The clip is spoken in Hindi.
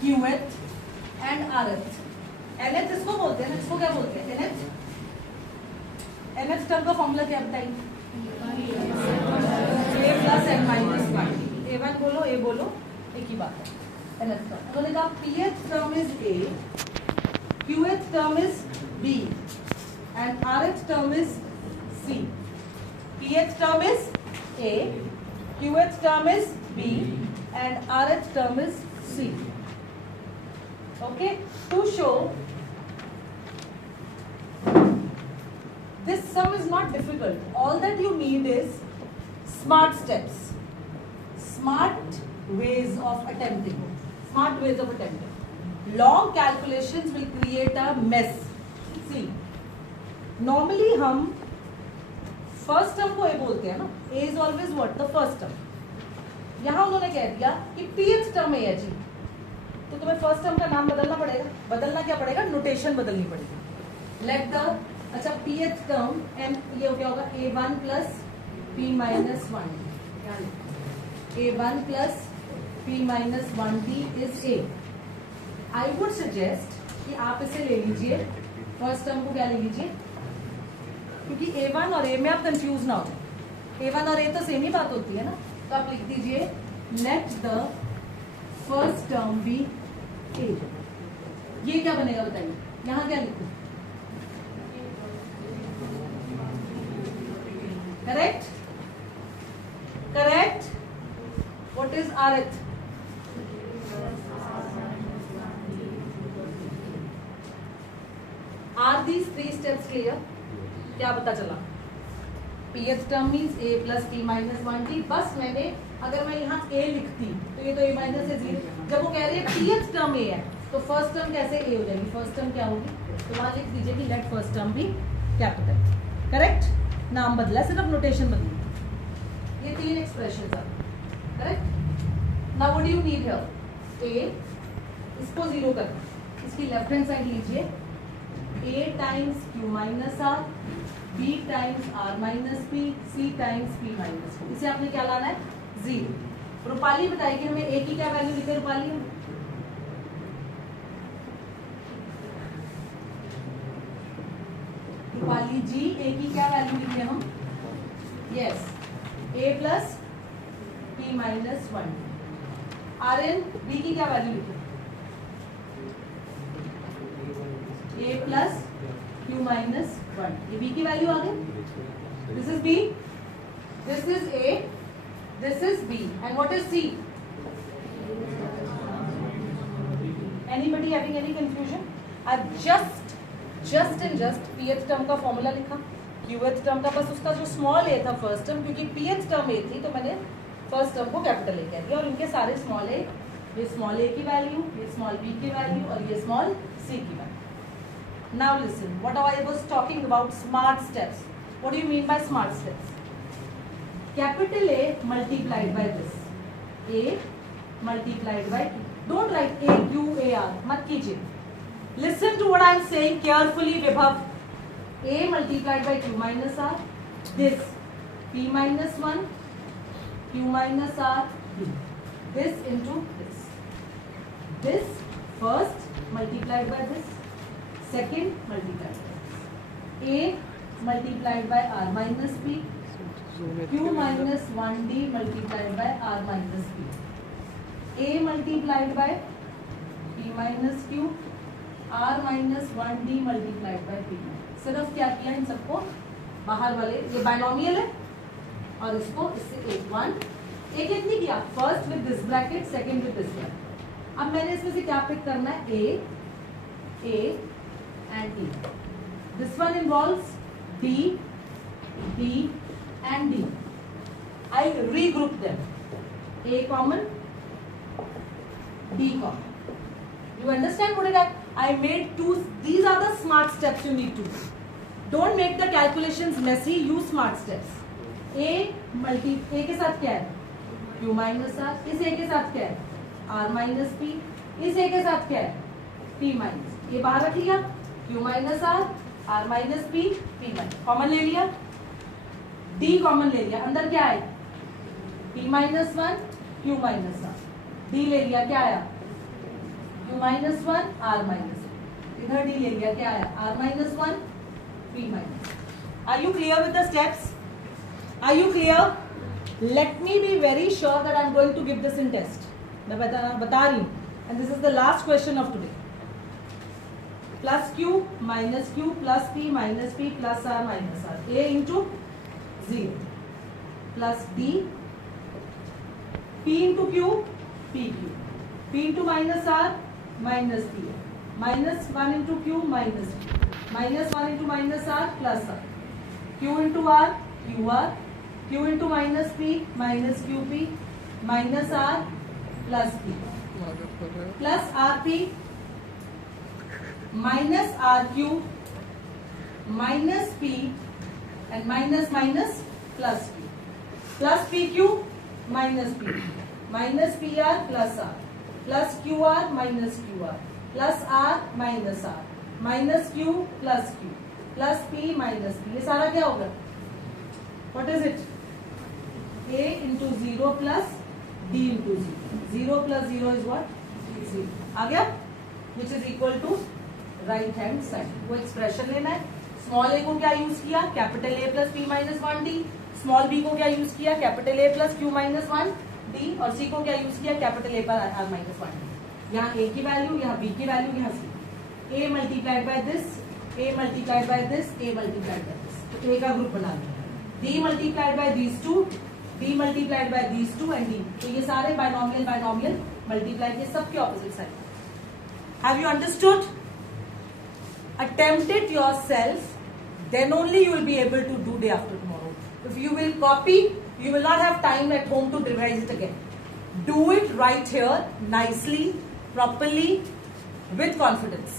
क्यूएथ एंड आरएथ। एनएथ इसको बोलते हैं ना, इसको क्या बोलते हैं? एनएथ। एनएथ टर्म का फॉर्मूला क्या बताइए? A plus n minus one. A1 बोलो, ए बोलो, एक ही बात है। एनएथ टर्म उन्होंने कहा pth term is a, qth term is b and rth term is c. pth term is A, qth term is B and rth term is C. Okay, to show this sum is not difficult. All that you need is smart steps, smart ways of attempting, Long calculations will create a mess. See, normally हम फर्स्ट टर्म को ए बोलते हैं ना, a is always what? The first term. यहां उन्होंने कह दिया कि पीएथ टर्म ए है जी, तो तुम्हें फर्स्ट टर्म का नाम बदलना पड़ेगा। बदलना क्या पड़ेगा? नोटेशन बदलनी पड़ेगी। लेट द, अच्छा पीएथ टर्म एम, ये क्या होगा? A1 plus P minus 1D। A1 plus P minus 1D is a. I would suggest कि आप इसे ले लीजिए, फर्स्ट टर्म को क्या ले लीजिए, क्योंकि A1 और A में आप कंफ्यूज ना हो। A1 और A तो सेम ही बात होती है ना, तो आप लिख दीजिए let the first term be A। ये क्या बनेगा बताइए? यहां क्या लिखूं? Correct, correct. What is rth? Are these 3 steps clear? क्या पता चला? pth term means a plus p minus 1d। बस मैंने, अगर मैं यहाँ a लिखती तो ये तो a माइनस है 0। जब वो कह रही है pth टर्म a है तो फर्स्ट टर्म कैसे a हो जाएगी? फर्स्ट टर्म क्या होगी? तो वहां लिख दीजिए कि लेट फर्स्ट टर्म भी कैपिटल। करेक्ट, नाम बदला, सिर्फ नोटेशन बदली। ये 3 एक्सप्रेशन है। Correct. Now what do you need here? a, इसको 0 करना, इसकी लेफ्ट हैंड साइड लीजिए, a times q minus r, b times r minus p, c times p minus q। इसे आपने क्या लाना है? 0। रूपाली बताएगी हमें a की क्या वैल्यू लिखे? रूपाली जी a की क्या वैल्यू लिखे हम? Yes, a plus p minus 1। rn b की क्या वैल्यू लिखे? a plus q minus 1। ये b की वैल्यू आ गई। This is b, this is a, this is b and what is c? Anybody having any confusion? I just pth term का फॉर्मूला लिखा, qth टर्म का बस उसका जो स्मॉल a था फर्स्ट टर्म, क्योंकि pth टर्म a थी तो मैंने फर्स्ट टर्म को कैपिटल ए कह दिया, और इनके सारे स्मॉल a, ये स्मॉल a की वैल्यू, ये स्मॉल b की वैल्यू और ये स्मॉल c की value. Now listen, what I was talking about smart steps. What do you mean by smart steps? Capital A multiplied by this. A multiplied by Q. Don't write A, Q, A, R. मत कीजिए. Listen to what I am saying carefully, Vibhav. A multiplied by Q minus R. This. P minus 1. Q minus R. This into this. This first multiplied by this. Second multiplied by this. A multiplied by R minus P. Q minus 1D multiplied by R minus P. A multiplied by P minus Q. R minus 1D multiplied by P. सिर्फ क्या किया इन सबको? बाहर वाले, ये बाइनोमियल है और इसको इससे एक एक नहीं किया। First with this bracket, second with this bracket. अब मैंने इसमें से क्या पिक करना है? A and E. This one involves D and D. I regroup them. A common, D common. You understand what I made two? These are the smart steps you need to do. Don't make the calculations messy. Use smart steps. A के साथ क्या है? Q minus R. इस A के साथ क्या है? R minus P. इस A के साथ क्या है? P minus. ये बाहर रख लिया, Q minus R, R minus P, P minus. Common ले लिया, D कॉमन ले लिया, अंदर क्या है? P minus 1, Q minus R. D ले लिया, क्या आया? P -1 r -1 इधर डी ले लिया, क्या आया r -1 p minus. Are you clear with the steps? Are you clear? Let me be very sure that I am going to give this in test. मैं बता रही हूँ, and this is the last question of today. Plus q minus q plus p minus p plus r minus r, a into 0 plus d p into q p q, p into minus r minus p, minus 1 into q minus p, minus 1 into minus r plus r, q into r q r, q into minus p minus q p minus r plus p plus r p minus r q minus p and minus minus plus p, plus p q minus p r plus q r minus q r plus r minus q plus p minus p. ये सारा क्या होगा? What is it? a into 0 plus d into 0 plus 0 is what? 0। आ गया? Which is equal to right hand side. वो एक्सप्रेशन लेना है। स्मॉल a को क्या यूज किया? Capital A plus p minus 1d। Small b को क्या यूज किया? Capital A plus q minus 1d। और c को क्या यूज किया? कैपिटल A पर r माइनस 1d। यहाँ a की वैल्यू, यहाँ b की वैल्यू, यहाँ c। a multiplied by this, a multiplied by this, a multiplied by this. तो a का ग्रुप बना लिया। d multiplied by these two, d multiplied by these two and d। तो ये सारे बायनॉमियल मल्टीप्लाई के सबके opposite side. Have you understood? Attempt it yourself, then only you will be able to do day after tomorrow. If you will copy, you will not have time at home to revise it again. Do it right here, nicely, properly, with confidence.